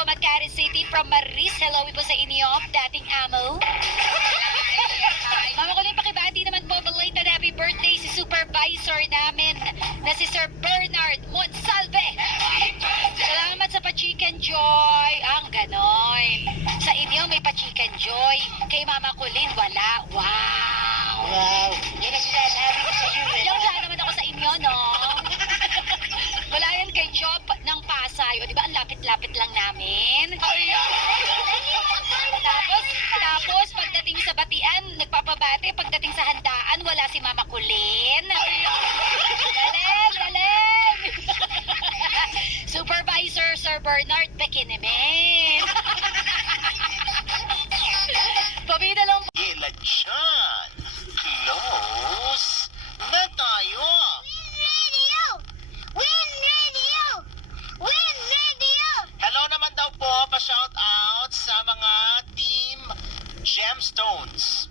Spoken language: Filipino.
Makati City from Maris. Hello po sa inyo, dating amo. Mama ko pakibati naman po, belated happy birthday si supervisor namin na si Sir Bernard Monsalve. Salamat sa pa-chicken joy. Ang ganon. Sa inyo may pa-chicken joy. Kay Mama Colleen, wala. Wow. Wow. Yan ang sinasabi ko sa iyo. Yung wala naman ako sa inyo, no? Wala yan kay Job ng Pasay. O, di ba, ang lapit-lapit lang namin. Tapos, pagdating sa batian, nagpapabate. Pagdating sa handaan, wala si Mama Colleen. Galing! Supervisor Sir Bernard Bekinemen. Pabida lang. Ilan dyan? Close na tayo. Hello naman daw po, pa-shout out sa mga Team Gemstones.